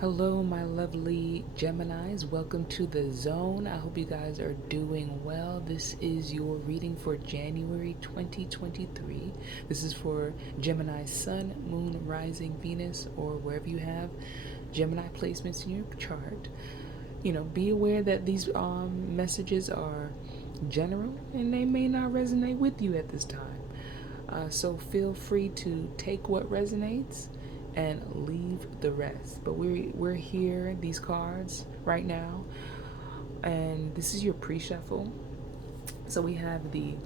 Hello, my lovely Geminis. Welcome to the zone. I hope you guys are doing well. This is your reading for January 2023. This is for Gemini Sun, Moon, Rising, Venus, or wherever you have Gemini placements in your chart. Be aware that these messages are general and they may not resonate with you at this time. So feel free to take what resonates and leave the rest. But we're here, these cards right now, and this is your pre-shuffle. So we have the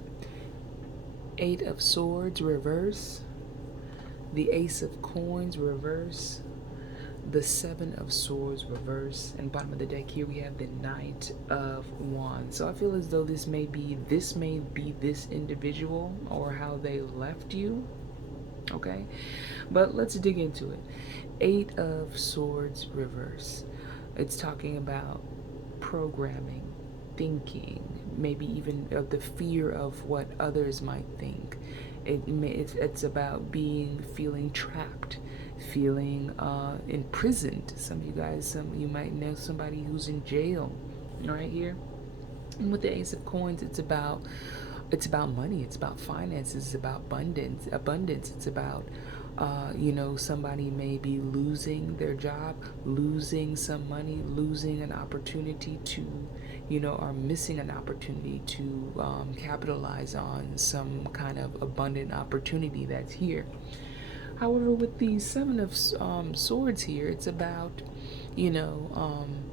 Eight of Swords reverse, the Ace of Coins reverse, the Seven of Swords reverse, and bottom of the deck here we have the Knight of Wands. So I feel as though this may be this individual or how they left you. Okay, but let's dig into it. Eight of Swords reverse. It's talking about programming, thinking, maybe even of the fear of what others might think. It's about feeling trapped, feeling imprisoned. Some of you guys, you might know somebody who's in jail right here. And with the Ace of Coins, it's about money, it's about finances, it's about abundance. It's about somebody may be losing their job, losing some money, losing an opportunity to, or missing an opportunity to capitalize on some kind of abundant opportunity that's here. However, with the Seven of Swords here, it's about, you know, um,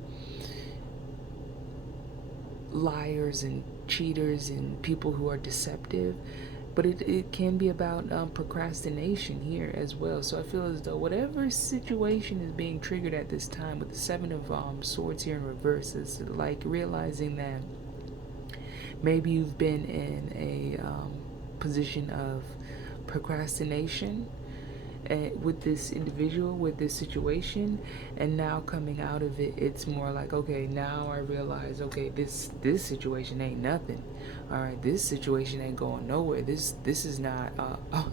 liars and cheaters and people who are deceptive, but it can be about procrastination here as well. So I feel as though whatever situation is being triggered at this time with the Seven of Swords here in reverse is like realizing that maybe you've been in a position of procrastination with this individual, with this situation, and now coming out of it, it's more like, okay, now I realize, okay, this situation ain't nothing. All right, this situation ain't going nowhere. This is not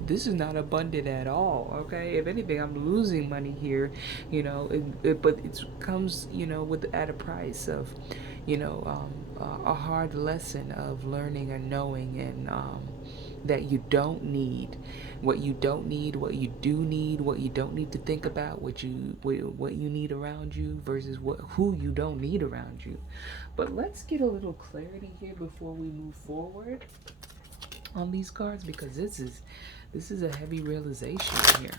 this is not abundant at all. Okay, if anything, I'm losing money here. But it comes, with at a price of, a hard lesson of learning and knowing, and that you don't need, what you don't need, what you do need, what you don't need to think about, what you need around you versus who you don't need around you. But let's get a little clarity here before we move forward on these cards, because this is a heavy realization here.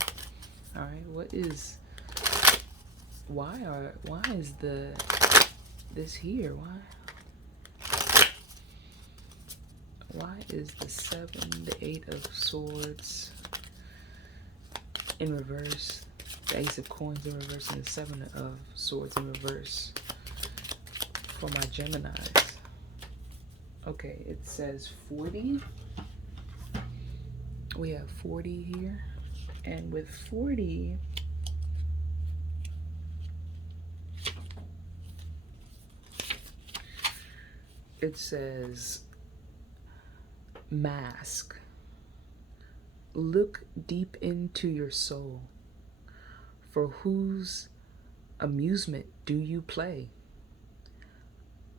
All right, why is this here? Why is the Seven, the Eight of Swords in reverse, the Ace of Coins in reverse, and the Seven of Swords in reverse for my Geminis? Okay, it says 40. We have 40 here. And with 40, it says mask. Look deep into your soul. For whose amusement do you play?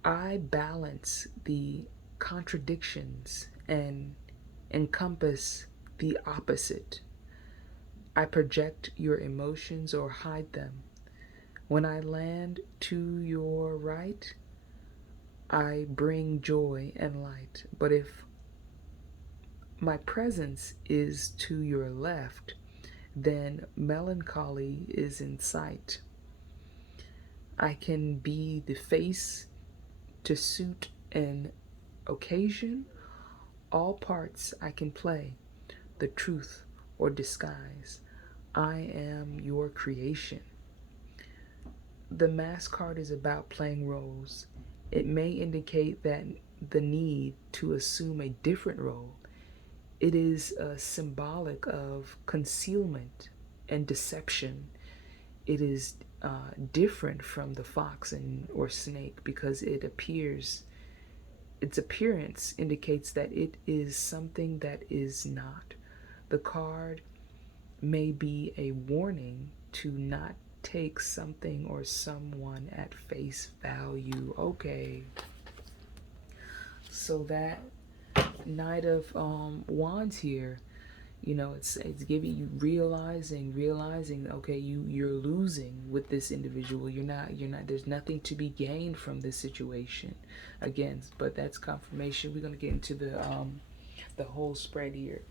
I balance the contradictions and encompass the opposite. I project your emotions or hide them. When I land to your right, I bring joy and light. But if my presence is to your left, then melancholy is in sight. I can be the face to suit an occasion. All parts I can play, the truth or disguise. I am your creation. The mask card is about playing roles. It may indicate that the need to assume a different role. It is symbolic of concealment and deception. It is different from the fox or snake because its appearance indicates that it is something that is not. The card may be a warning to not take something or someone at face value. Okay. So that Knight of Wands here, you know, it's giving you realizing, okay, you're losing with this individual. You're not there's nothing to be gained from this situation. Again, but that's confirmation. We're going to get into the whole spread here.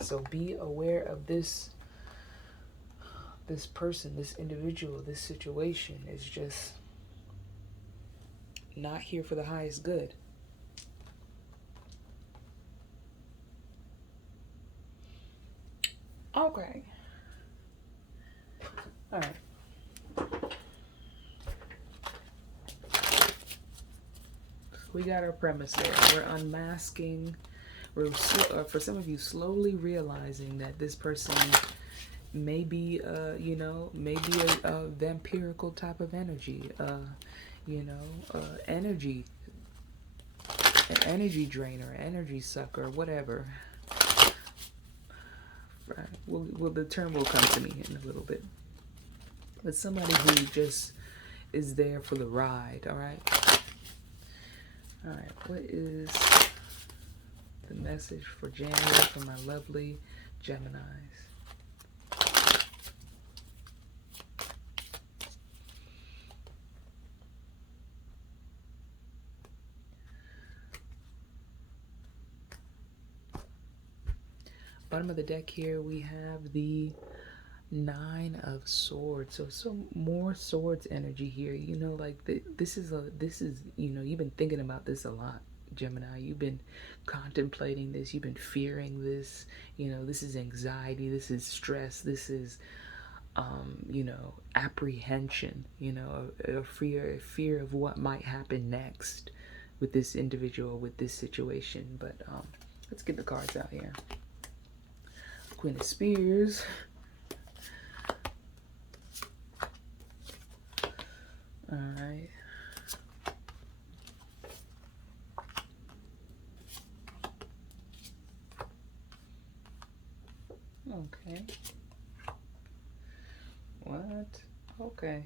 So be aware of this person, this individual, this situation is just not here for the highest good. Okay. All right. We got our premise there. We're unmasking. We're for some of you slowly realizing that this person may be, maybe a vampirical type of energy. Energy, an energy drainer, energy sucker, whatever. Right. Well, the term will come to me in a little bit. But somebody who just is there for the ride. All right. All right. What is the message for January for my lovely Geminis? Bottom of the deck here, we have the Nine of Swords. So more swords energy here. You know, like this is you've been thinking about this a lot, Gemini. You've been contemplating this. You've been fearing this. You know, this is anxiety. This is stress. This is apprehension. You know, a fear of what might happen next with this individual, with this situation. But let's get the cards out here. Queen of Spears. All right. Okay. What? Okay.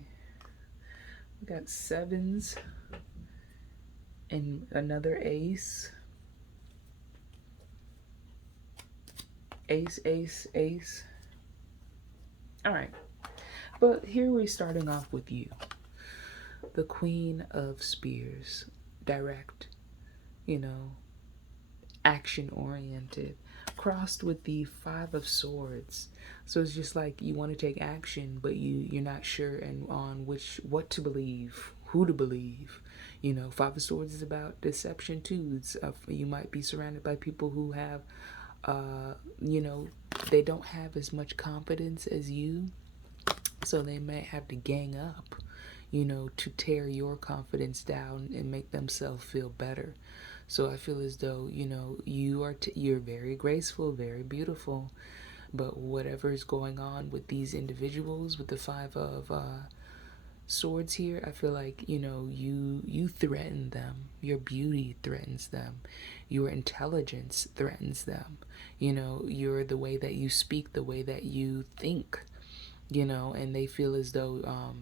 We got sevens and another ace. Ace, ace, ace. All right. But here we're starting off with you. The Queen of Spears. Direct, action oriented. Crossed with the Five of Swords. So it's just like you want to take action, but you're not sure on what to believe, who to believe. Five of Swords is about deception too. You might be surrounded by people who have they don't have as much confidence as you, so they may have to gang up, to tear your confidence down and make themselves feel better. So I feel as though, you're very graceful, very beautiful, but whatever is going on with these individuals, with the Five of Swords here, I feel like, you threaten them. Your beauty threatens them. Your intelligence threatens them. You're the way that you speak, the way that you think, and they feel as though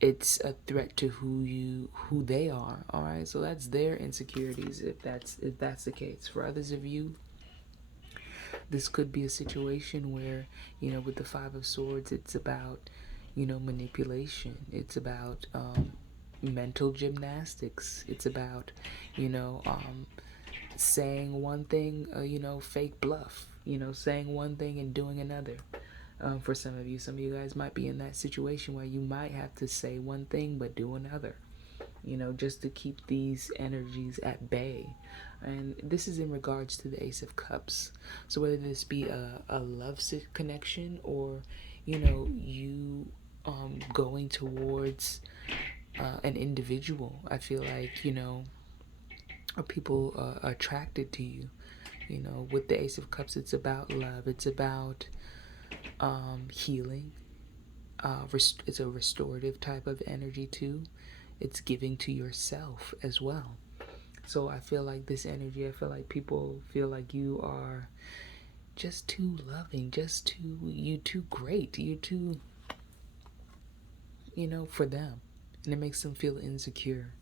it's a threat to who they are. All right, so that's their insecurities if that's the case. For others of you, this could be a situation where, with the Five of Swords, it's about manipulation. It's about mental gymnastics. It's about saying one thing, fake bluff. Saying one thing and doing another. For some of you guys might be in that situation where you might have to say one thing but do another, just to keep these energies at bay. And this is in regards to the Ace of Cups. So whether this be a love connection or you going towards an individual, I feel like are people attracted to you. With the Ace of Cups, it's about love. It's about healing. It's a restorative type of energy too. It's giving to yourself as well. So I feel like this energy, I feel like people feel like you are just too loving, you're too great, you're too for them. And it makes them feel insecure.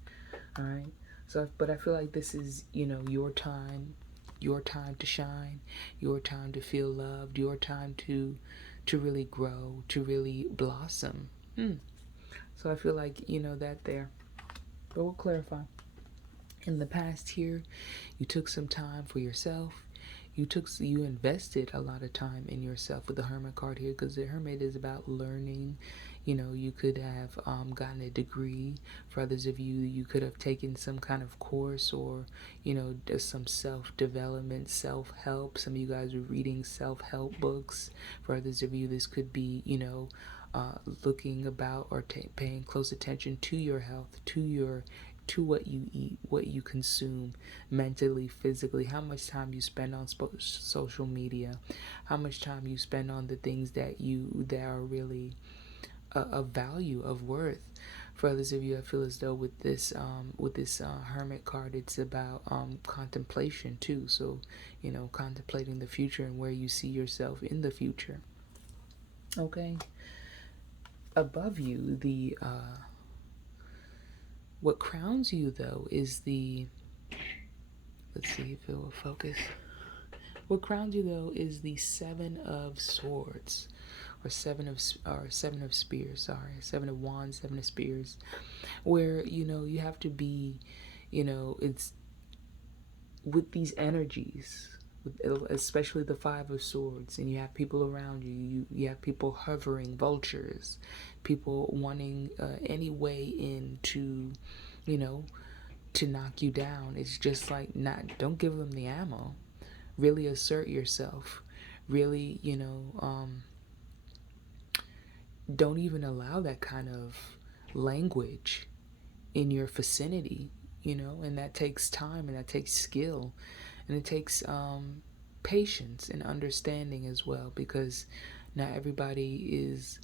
All right. So, but I feel like this is, your time to shine, your time to feel loved, your time to really grow, to really blossom. So I feel like, that there. But we'll clarify. In the past here, you took some time for yourself. You invested a lot of time in yourself with the Hermit card here, because the Hermit is about learning. You could have gotten a degree. For others of you, you could have taken some kind of course, or just some self-development, self-help. Some of you guys are reading self-help books. For others of you, this could be looking about, or paying close attention to your health, to what you eat, what you consume, mentally, physically, how much time you spend on social media, how much time you spend on the things that are really of value, of worth. For others of you, I feel as though with this Hermit card, it's about contemplation too. So contemplating the future and where you see yourself in the future. Okay. Above you, the what crowns you though is the, let's see if it will focus. What crowns you though is the Seven of Swords, or Seven of Spears. Sorry, Seven of Wands, Seven of Spears, where you have to be, it's with these energies, especially the Five of Swords, and you have people around you. You have people hovering, vultures, people wanting any way in to, to knock you down. It's just like, don't give them the ammo. Really assert yourself. Really, don't even allow that kind of language in your vicinity, and that takes time, and that takes skill, and it takes patience and understanding as well, because not everybody is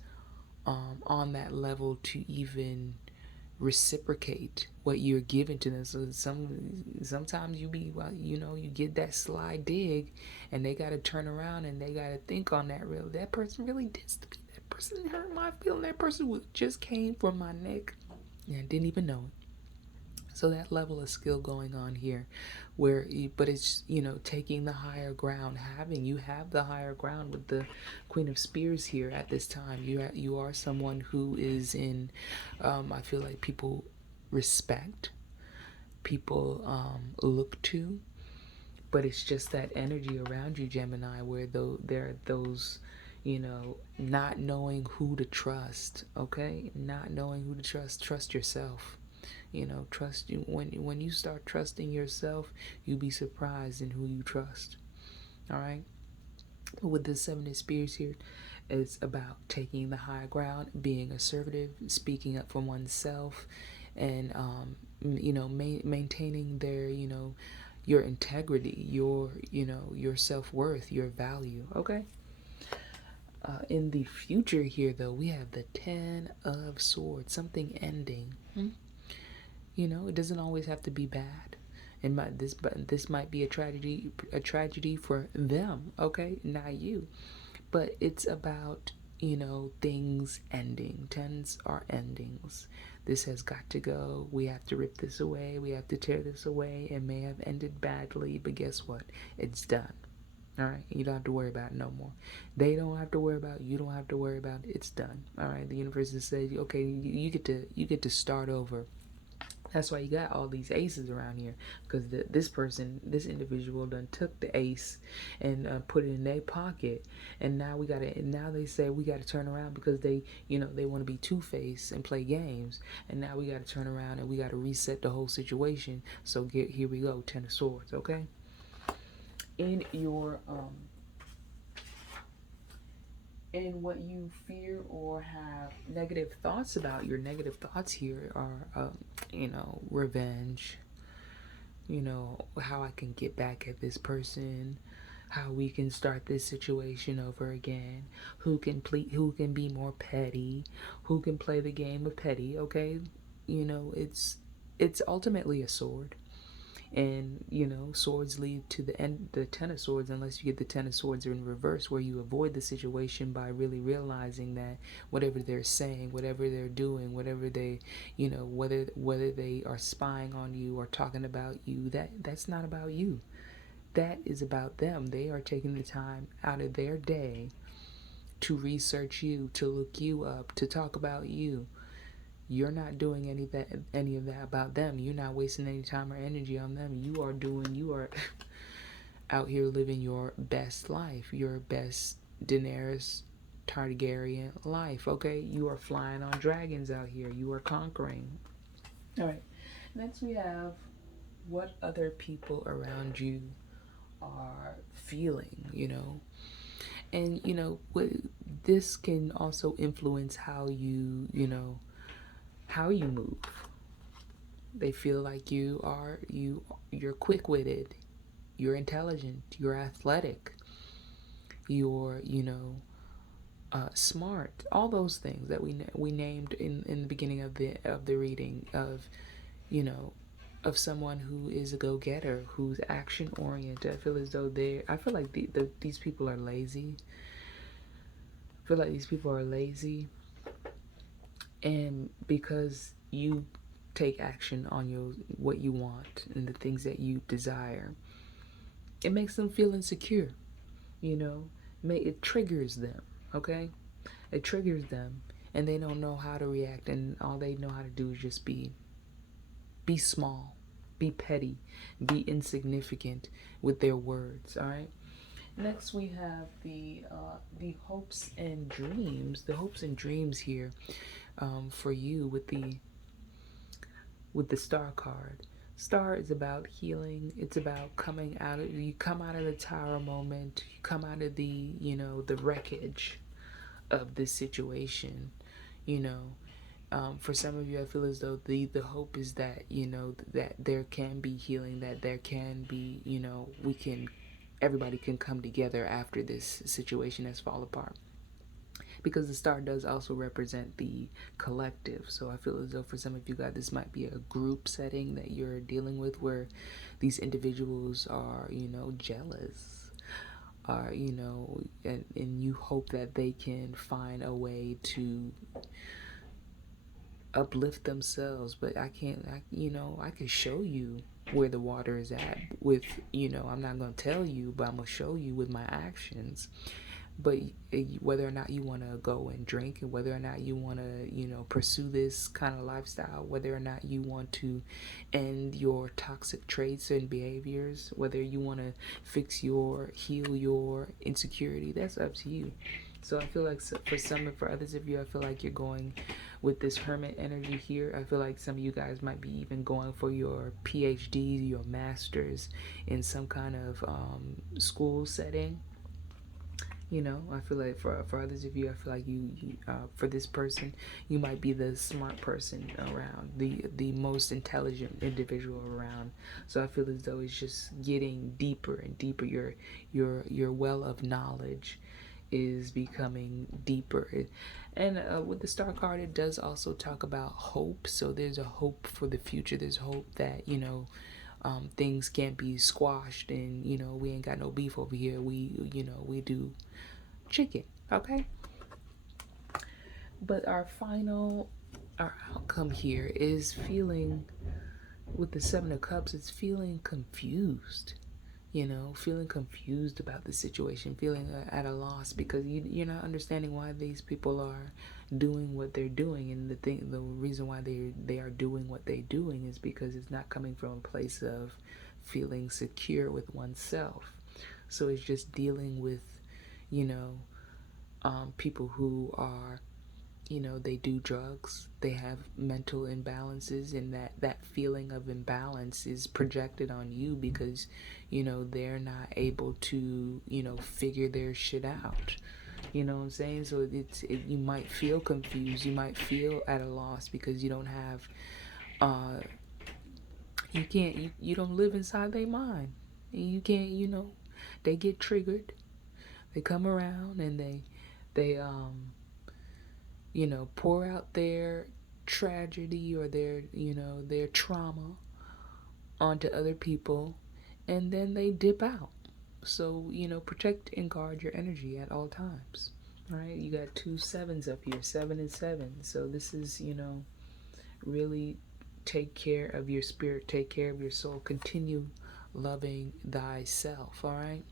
on that level to even reciprocate what you're giving to them. So sometimes you get that sly dig, and they got to turn around and they got to think on that real. That person really did to me. That person hurt my feeling. That person just came from my neck, and I didn't even know it. So that level of skill going on here, but it's taking the higher ground. You have the higher ground with the Queen of Spears here at this time. You are someone who is in. I feel like people respect, people look to, but it's just that energy around you, Gemini, where there are those. Not knowing who to trust. Okay, not knowing who to trust. Trust yourself. Trust you. When you start trusting yourself, you'll be surprised in who you trust. All right. With the Seven of Spears here, it's about taking the high ground, being assertive, speaking up for oneself, and maintaining your integrity, your self-worth, your value. Okay. In the future here, though, we have the Ten of Swords, something ending. It doesn't always have to be bad. This might be a tragedy for them, okay, not you. But it's about things ending. Tens are endings. This has got to go. We have to rip this away. We have to tear this away. It may have ended badly, but guess what? It's done. All right, you don't have to worry about it no more. They don't have to worry about it. You don't have to worry about it. It's done. All right, the universe has said, okay, you get to start over. That's why you got all these aces around here, because this individual done took the ace and put it in their pocket, and now now they say we gotta turn around, because they want to be two-faced and play games, and now we gotta turn around and we gotta reset the whole situation. So here we go, Ten of Swords. Okay, in your and what you fear or have negative thoughts about. Your negative thoughts here are, revenge, how I can get back at this person, how we can start this situation over again, who can be more petty, who can play the game of petty. Okay, it's ultimately a sword. And swords lead to the Ten of Swords, unless you get the Ten of Swords in reverse, where you avoid the situation by really realizing that whatever they're saying, whatever they're doing, whatever they, whether they are spying on you or talking about you, that's not about you. That is about them. They are taking the time out of their day to research you, to look you up, to talk about you. You're not doing any of that about them. You're not wasting any time or energy on them. You are out here living your best life, your best Daenerys Targaryen life. Okay, you are flying on dragons out here. You are conquering. All right. Next we have what other people around you are feeling, and this can also influence how you move. They feel like you're quick-witted, you're intelligent, you're athletic, you're smart. All those things that we named in the beginning of the reading you know of someone who is a go-getter, who's action oriented. I feel like these people are lazy. I feel like these people are lazy, and because you take action on what you want and the things that you desire, it makes them feel insecure. It triggers them. Okay, it triggers them, and they don't know how to react, and all they know how to do is just be small, be petty, be insignificant with their words. All right. Next, we have the hopes and dreams. The hopes and dreams here, for you with the Star card. Star is about healing. It's about coming out of you come out of the tower moment. You come out of the wreckage of this situation. You know, for some of you, I feel as though the hope is that that there can be healing, that there can be we can everybody can come together after this situation has fallen apart, because the star does also represent the collective. So I feel as though for some of you guys, this might be a group setting that you're dealing with, where these individuals are jealous, are and you hope that they can find a way to uplift themselves. But I can't I can show you where the water is at with I'm not going to tell you, but I'm going to show you with my actions. But whether or not you want to go and drink, and whether or not you want to pursue this kind of lifestyle, whether or not you want to end your toxic traits and behaviors, whether you want to heal your insecurity, that's up to you. So I feel like for others of you, I feel like you're going with this hermit energy here. I feel like some of you guys might be even going for your PhD, your master's in some kind of school setting. I feel like for others of you, I feel like you for this person, you might be the smart person around, the most intelligent individual around. So I feel as though it's just getting deeper and deeper. Your well of knowledge is becoming deeper. And with the star card, it does also talk about hope. So there's a hope for the future. There's hope that things can't be squashed, and we ain't got no beef over here. We do chicken. Okay. But our outcome here is feeling, with the Seven of Cups, it's feeling confused. Feeling confused about the situation, feeling at a loss, because you're not understanding why these people are doing what they're doing. And the reason why they are doing what they're doing is because it's not coming from a place of feeling secure with oneself. So it's just dealing with people who are they do drugs, they have mental imbalances, and that feeling of imbalance is projected on you because they're not able to figure their shit out. You know what I'm saying? So you might feel confused, you might feel at a loss, because you don't have you don't live inside their mind. You can't they get triggered, they come around, and they pour out their tragedy or their trauma onto other people, and then they dip out. So, protect and guard your energy at all times. All right, you got two sevens up here, 7 and 7. So, this is, really take care of your spirit, take care of your soul, continue loving thyself. All right,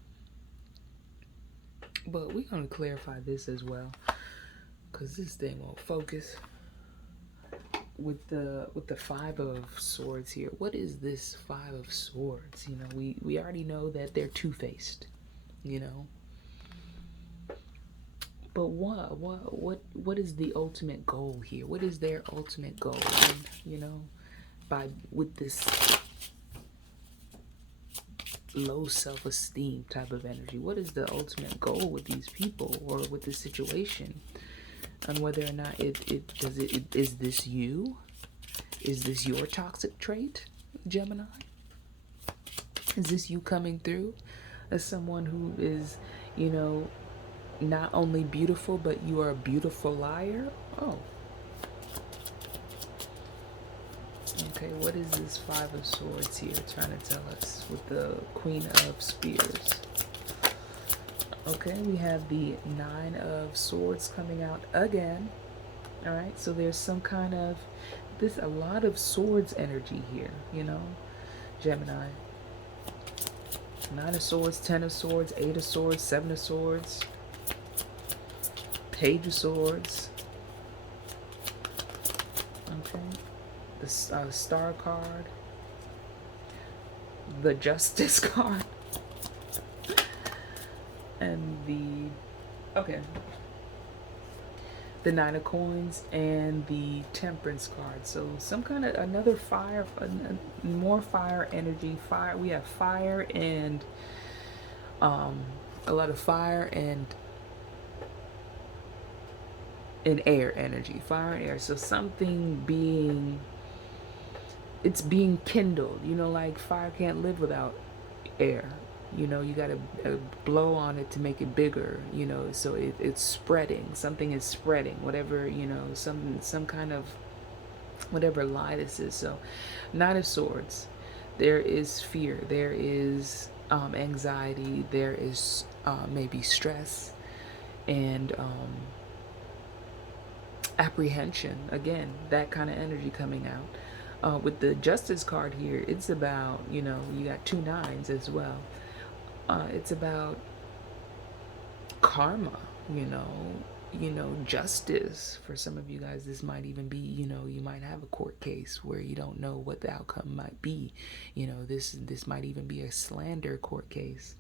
but we're going to clarify this as well because this thing won't focus. With the 5 of Swords here, what is this 5 of Swords? We already know that they're two-faced, you know but what is the ultimate goal here? What is their ultimate goal? And, by with this low self-esteem type of energy, what is the ultimate goal with these people or with this situation? And whether or not is this you? Is this your toxic trait, Gemini? Is this you coming through as someone who is, not only beautiful, but you are a beautiful liar? Oh. Okay, what is this 5 of Swords here trying to tell us with the Queen of Spears? Okay, we have the 9 of Swords coming out again. All right, so there's some kind of a lot of swords energy here, Gemini. 9 of Swords, 10 of Swords, 8 of Swords, 7 of Swords, Page of Swords. Okay, the Star card, the Justice card, and the 9 of Coins and the Temperance card. So some kind of another fire, more fire energy. Fire. We have fire and a lot of fire and air energy. Fire and air. So something being kindled. Like fire can't live without air. You got to blow on it to make it bigger, so it's spreading. Something is spreading, whatever, some kind of whatever lie this is. So 9 of Swords, there is fear, there is anxiety, there is maybe stress and apprehension. Again, that kind of energy coming out. With the Justice card here, it's about, you got 2 9s as well. It's about karma, justice. For some of you guys, this might even be, you might have a court case where you don't know what the outcome might be. This might even be a slander court case.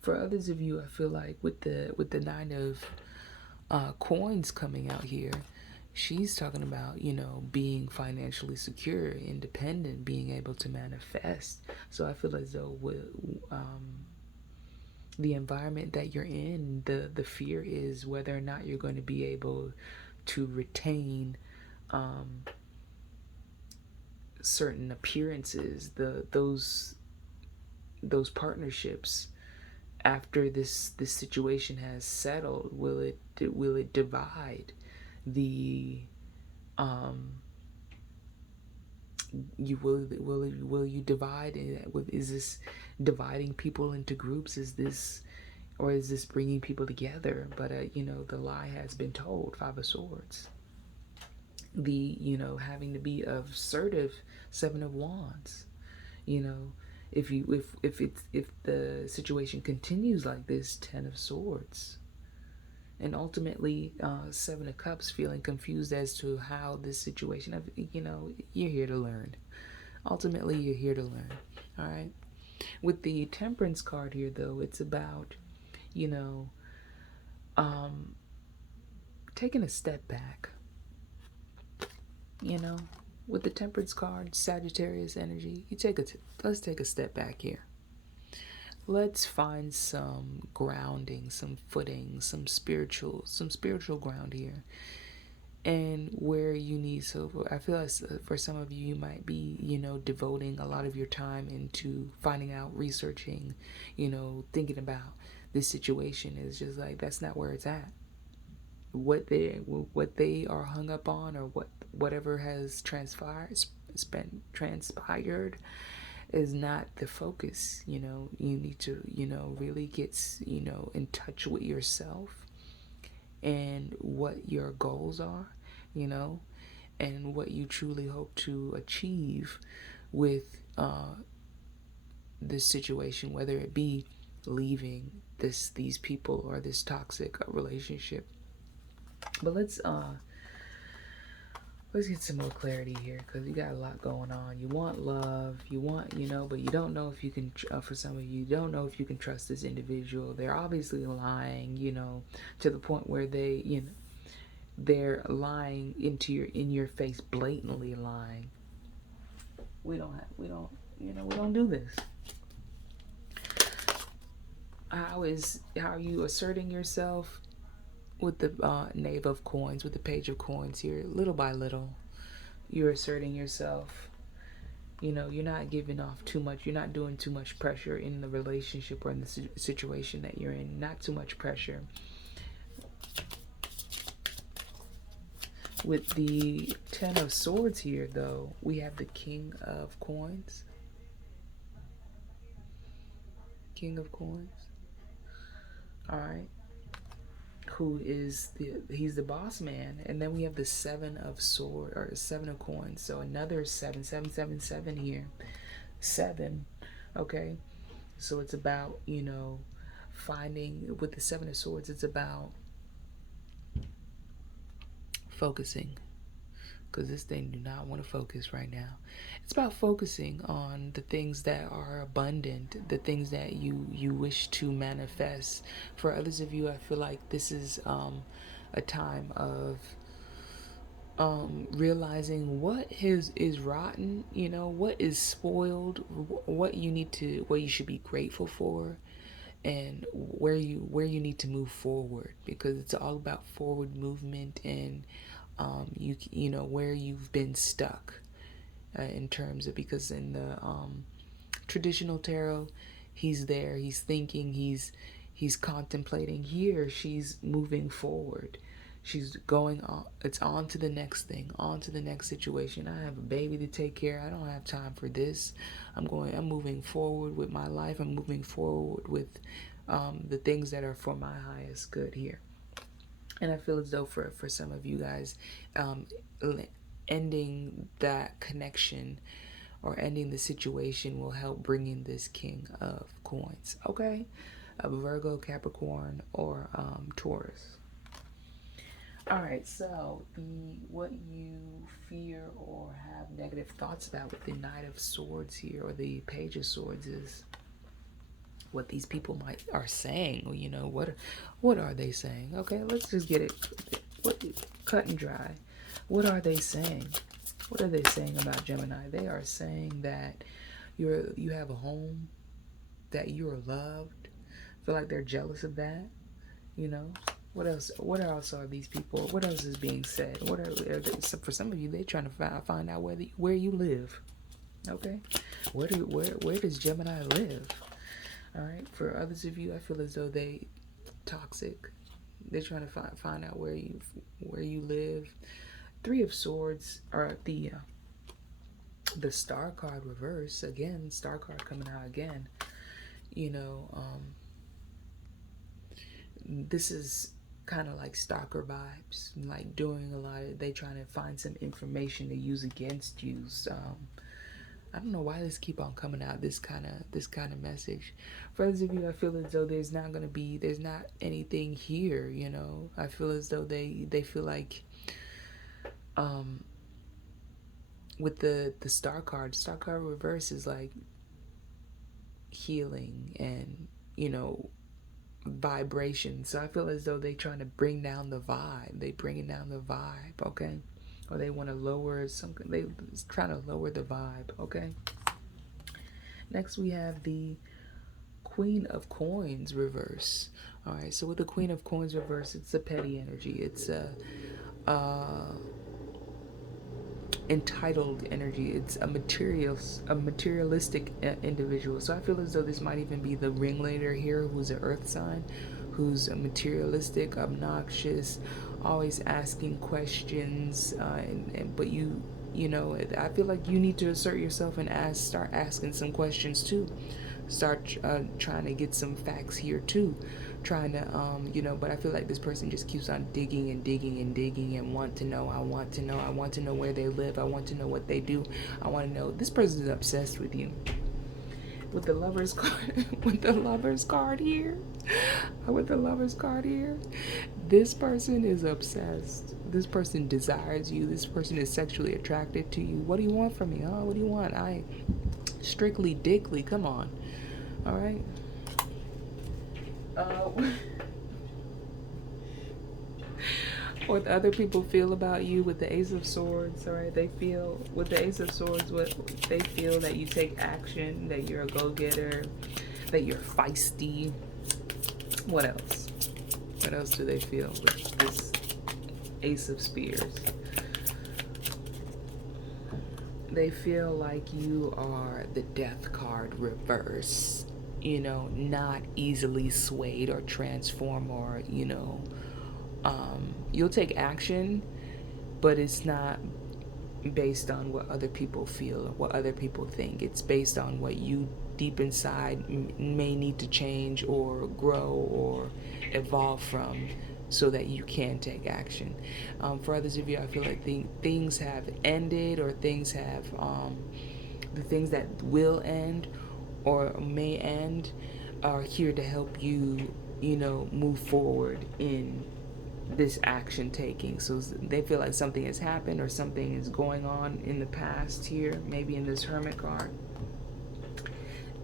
For others of you, I feel like with the 9 of Coins coming out here, she's talking about, being financially secure, independent, being able to manifest. So I feel as though the environment that you're in, the fear is whether or not you're going to be able to retain certain appearances, those partnerships after this situation has settled. Will it divide the will you divide? Is this dividing people into groups? Is this bringing people together? But the lie has been told. 5 of Swords. The having to be assertive. 7 of Wands. If the situation continues like this, 10 of Swords. And ultimately, 7 of Cups, feeling confused as to how this situation, you're here to learn. Ultimately, you're here to learn. All right. With the Temperance card here, though, it's about, taking a step back. With the Temperance card, Sagittarius energy, let's take a step back here. Let's find some grounding, some footing, some spiritual ground here. And where you need, so I feel like for some of you, you might be, devoting a lot of your time into finding out, researching, thinking about this situation. Is just like, that's not where it's at. What they are hung up on, or whatever has transpired, transpired is not the focus. You need to, really get, in touch with yourself and what your goals are, you know, and what you truly hope to achieve with this situation, whether it be leaving these people or this toxic relationship. But let's get some more clarity here, because you got a lot going on. You want love, but you don't know if you can, for some of you don't know if you can trust this individual. They're obviously lying, to the point where they're lying in your face, blatantly lying. We don't do this. How are you asserting yourself? With the knave of coins, with the page of coins here, little by little, you're asserting yourself. You're not giving off too much. You're not doing too much pressure in the relationship or in the situation that you're in. Not too much pressure. With the Ten of Swords here, though, we have the King of Coins. King of Coins. All right. He's the boss man. And then we have the Seven of Swords, or Seven of Coins. So another 7 here. 7. Okay. So it's about, finding, with the Seven of Swords, it's about focusing, because this thing do not want to focus right now. It's about focusing on the things that are abundant, the things that you wish to manifest. For others of you, I feel like this is a time of realizing what is rotten, what is spoiled, what you should be grateful for, and where you need to move forward, because it's all about forward movement, and where you've been stuck, in terms of, because in the traditional tarot, he's there, he's thinking, he's contemplating. Here she's moving forward, she's going on. It's on to the next thing, on to the next situation. I have a baby to take care of. I don't have time for this. I'm moving forward with my life. I'm moving forward with the things that are for my highest good here. And I feel as though for some of you guys, ending that connection or ending the situation will help bring in this King of Coins. Okay? A Virgo, Capricorn, or Taurus. All right, so what you fear or have negative thoughts about with the Knight of Swords here, or the Page of Swords, is what these people are saying. What are they saying? Okay, let's just get it cut and dry. What are they saying? What are they saying about Gemini? They are saying that you have a home, that you are loved. I feel like they're jealous of that. What else are these people? What else is being said? For some of you, they're trying to find out where you live. Okay, where does Gemini live? All right. For others of you, I feel as though they toxic. They're trying to find out where you live. Three of Swords, or the Star card reverse again. Star card coming out again. This is kind of like stalker vibes, like doing a lot of. They trying to find some information to use against you. I don't know why this keep on coming out, this kind of message. For those of you, I feel as though there's not anything here, I feel as though they feel like, with the Star card reverse is like healing and, vibration. So I feel as though they trying to bring down the vibe. They bringing down the vibe, okay? Or they want to lower something. They trying to lower the vibe, okay? Next we have the Queen of Coins reverse. All right, so with the Queen of Coins reverse, it's a petty energy. It's a entitled energy. It's a materialistic individual. So I feel as though this might even be the ringleader here, who's an earth sign, who's a materialistic, obnoxious, always asking questions, but You know, I feel like you need to assert yourself and start asking some questions too. Start trying to get some facts here too. Trying to, but I feel like this person just keeps on digging and digging and digging and want to know. I want to know. I want to know where they live. I want to know what they do. I want to know. This person is obsessed with you. With the lover's card, with the lover's card here, with the lover's card here, this person is obsessed. This person desires you. This person is sexually attracted to you. What do you want from me? Oh, what do you want? I strictly dickly. Come on. All right. What other people feel about you with the Ace of Swords, all right? They feel, with the Ace of Swords, what they feel that you take action, that you're a go-getter, that you're feisty. What else? What else do they feel with this Ace of Spears? They feel like you are the Death card reverse, you know, not easily swayed or transformed, or, you know, you'll take action, but it's not based on what other people feel or what other people think. It's based on what you deep inside may need to change or grow or evolve from, so that you can take action. For others of you, I feel like things have ended, or things have, the things that will end or may end are here to help you, you know, move forward in this action taking. So they feel like something has happened or something is going on in the past here, maybe in this Hermit card,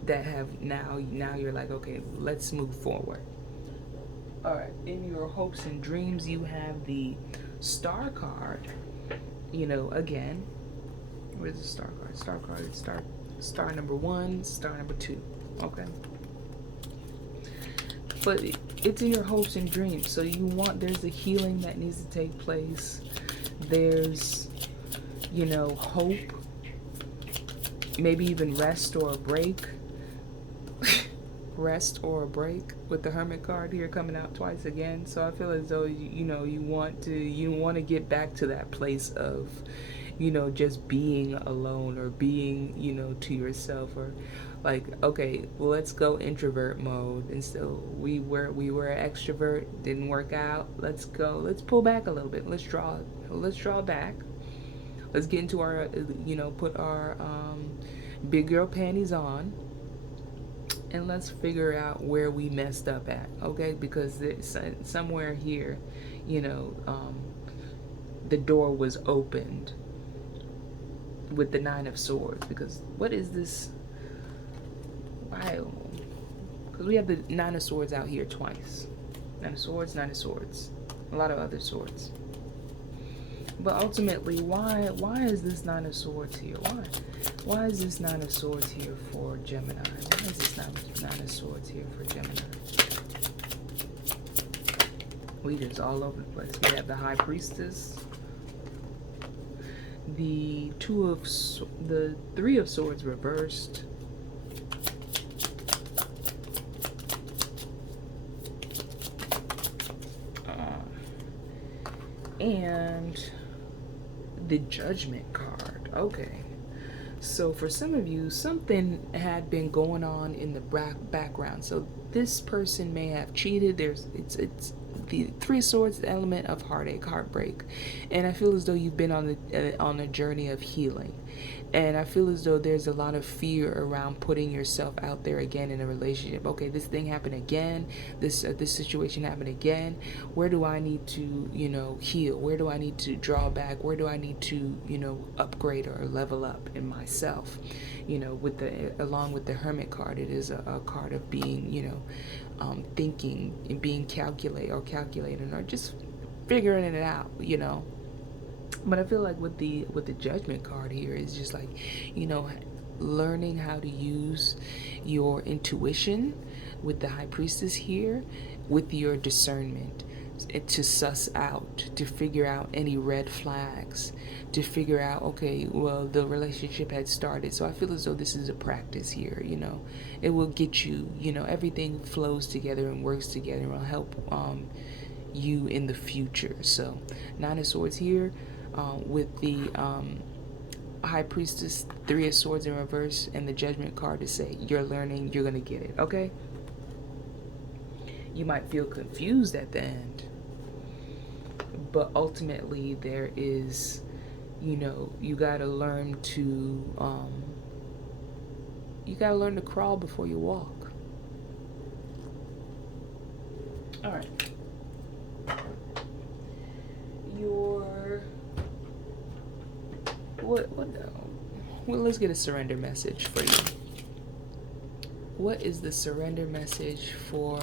that have now you're like, okay, let's move forward. All right, in your hopes and dreams, you have the Star card. You know, again, where's the Star card? Star card is star number 1, star number 2. Okay. But it's in your hopes and dreams. So there's a healing that needs to take place. There's, you know, hope. Maybe even rest or a break. Rest or a break with the Hermit card here coming out twice again. So I feel as though, you know, you want to get back to that place of, you know, just being alone, or being, you know, to yourself, or like, okay, well, let's go introvert mode. And so we were extrovert, didn't work out. Let's pull back a little bit. Let's draw back. Let's get into our, you know, put our big girl panties on, and let's figure out where we messed up at, okay? Because there's somewhere here, you know, the door was opened with the 9 of Swords. Because what is this? Why? Because we have the 9 of Swords out here twice. 9 of Swords, 9 of Swords. A lot of other swords. But ultimately, why is this 9 of Swords here? Why is this 9 of Swords here for Gemini? Why is this 9 of Swords here for Gemini? We just all over the place. We have the High Priestess, the 3 of Swords reversed, and the Judgment card. Okay. So for some of you, something had been going on in the background. So this person may have cheated. It's the 3 of Swords, the element of heartache, heartbreak, and I feel as though you've been on a journey of healing, and I feel as though there's a lot of fear around putting yourself out there again in a relationship. Okay, this thing happened again. This situation happened again. Where do I need to, you know, heal? Where do I need to draw back? Where do I need to, you know, upgrade or level up in myself? You know, along with the Hermit card, it is a card of being, you know, thinking and being calculating, or just figuring it out, you know. But I feel like with the Judgment card here is just like, you know, learning how to use your intuition with the High Priestess here, with your discernment, to suss out, to figure out any red flags, to figure out, okay, well, the relationship had started. So I feel as though this is a practice here, you know. It will get you, you know, everything flows together and works together and will help you in the future. So 9 of Swords here, with the High Priestess, Three of Swords in reverse, and the Judgment card to say you're learning, you're gonna get it, okay? You might feel confused at the end, but ultimately there is, you gotta learn to crawl before you walk. All right. What well, let's get a surrender message for you. What is the surrender message for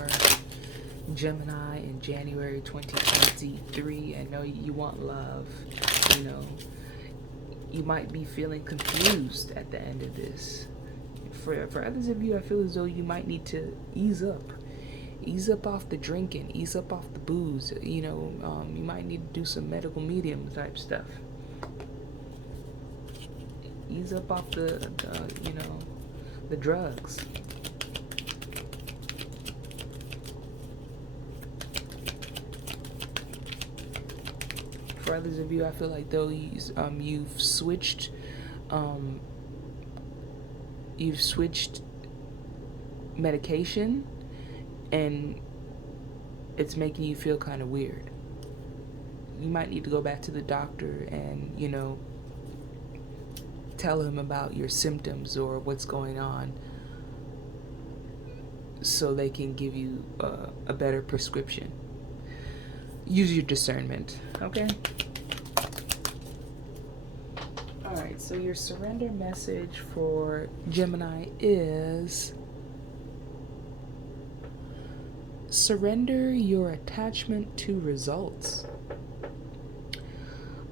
Gemini in January 2023? I know you want love. You might be feeling confused at the end of this. For others of you, I feel as though you might need to ease up. Ease up off the drinking, ease up off the booze. You might need to do some medical medium type stuff. Ease up off the drugs. For others of you, I feel like though you've switched medication, and it's making you feel kind of weird. You might need to go back to the doctor and tell him about your symptoms or what's going on, so they can give you a better prescription. Use your discernment, okay? All right, so your surrender message for Gemini is surrender your attachment to results.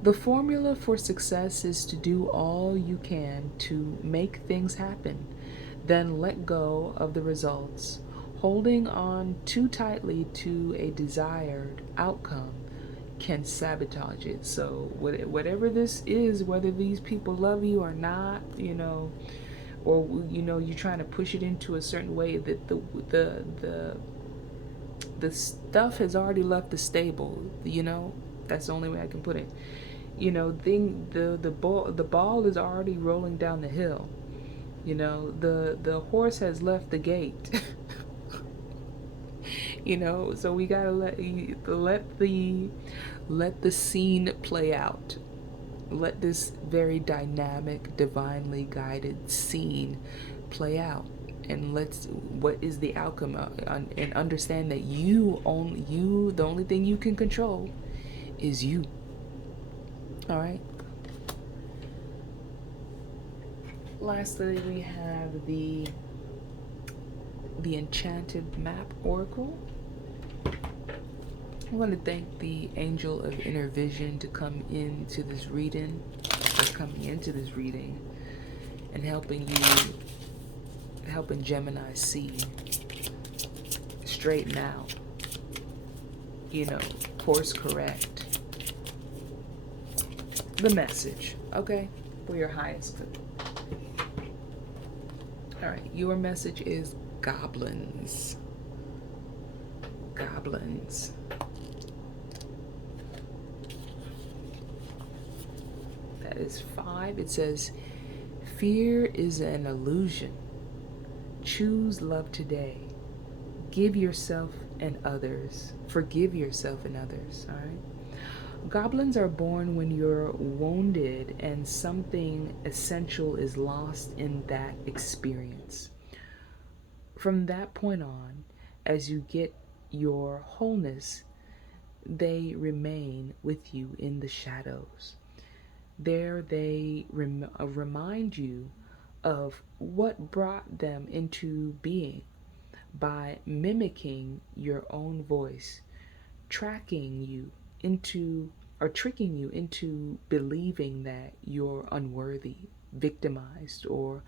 The formula for success is to do all you can to make things happen, then let go of the results. Holding on too tightly to a desired outcome can sabotage it. So whatever this is, whether these people love you or not, or you're trying to push it into a certain way, that the stuff has already left the stable. That's the only way I can put it. The ball is already rolling down the hill. The horse has left the gate. So we gotta let the scene play out. Let this very dynamic, divinely guided scene play out, and what is the outcome, and understand that the only thing you can control is you. All right. Lastly, we have the Enchanted Map Oracle. I want to thank the Angel of Inner Vision to coming into this reading, and helping Gemini see, straighten out, course correct the message, okay, for your highest good. All right, your message is goblins. Goblins. That is 5. It says, fear is an illusion. Choose love today. Forgive yourself and others. All right. Goblins are born when you're wounded and something essential is lost in that experience. From that point on, as you get your wholeness, they remain with you in the shadows. There they remind you of what brought them into being by mimicking your own voice, tricking you into believing that you're unworthy, victimized, or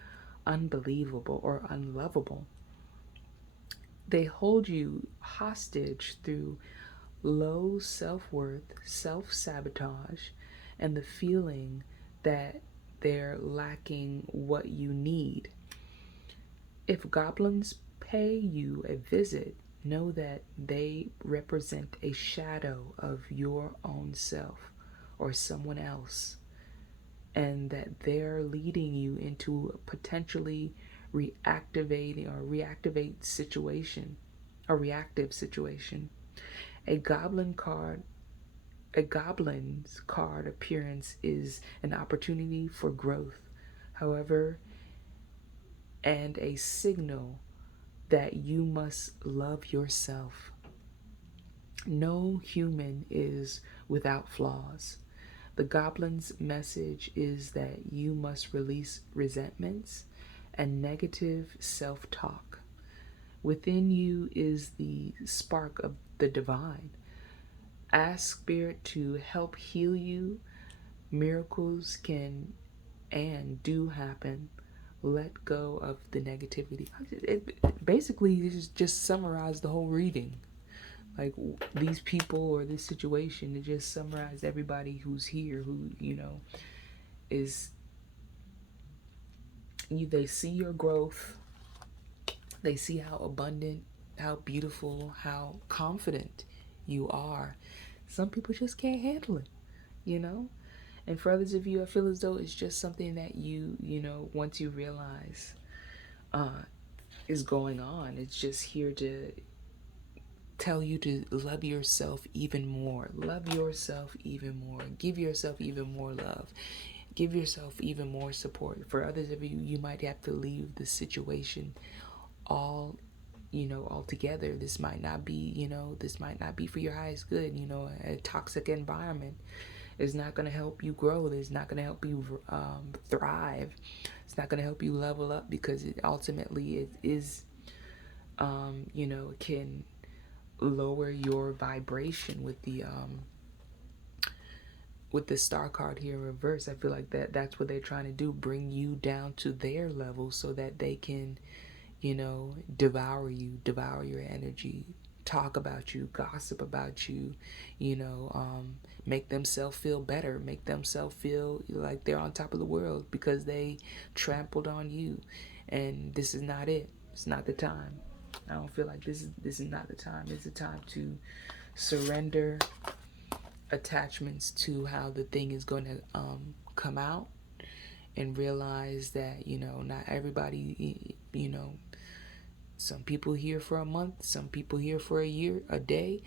unbelievable or unlovable. They hold you hostage through low self-worth, self-sabotage, and the feeling that they're lacking what you need. If goblins pay you a visit, know that they represent a shadow of your own self or someone else. and that they're leading you into a potentially reactivate situation, a reactive situation. A goblin card a goblin's card appearance is an opportunity for growth, however, and a signal that you must love yourself. No human is without flaws. The goblin's message is that you must release resentments and negative self talk. Within you is the spark of the divine. Ask Spirit to help heal you. Miracles can and do happen. Let go of the negativity. Basically, just summarize the whole reading. Like these people or this situation, it just summarized everybody who's here, who, is they see your growth, they see how abundant, how beautiful, how confident you are. Some people just can't handle it, you know? And for others of you, I feel as though it's just something that once you realize is going on, it's just here to tell you to love yourself even more. Love yourself even more. Give yourself even more love. Give yourself even more support. For others of you, you might have to leave the situation all altogether. This might not be, this might not be for your highest good. A toxic environment is not going to help you grow. It's not going to help you thrive. It's not going to help you level up, because it is, it can lower your vibration with the star card here in reverse. I feel like that's what they're trying to do, bring you down to their level so that they can, devour you, devour your energy, talk about you, gossip about you, make themselves feel better, make themselves feel like they're on top of the world because they trampled on you. And this is not it. It's not the time. I don't feel like this is not the time. It's the time to surrender attachments to how the thing is going to come out, and realize that not everybody, some people here for a month, some people here for a year, a day.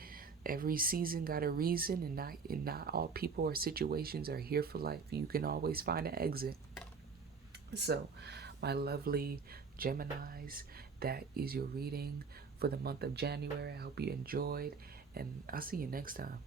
Every season got a reason, and not all people or situations are here for life. You can always find an exit. So, my lovely Geminis, that is your reading for the month of January. I hope you enjoyed, and I'll see you next time.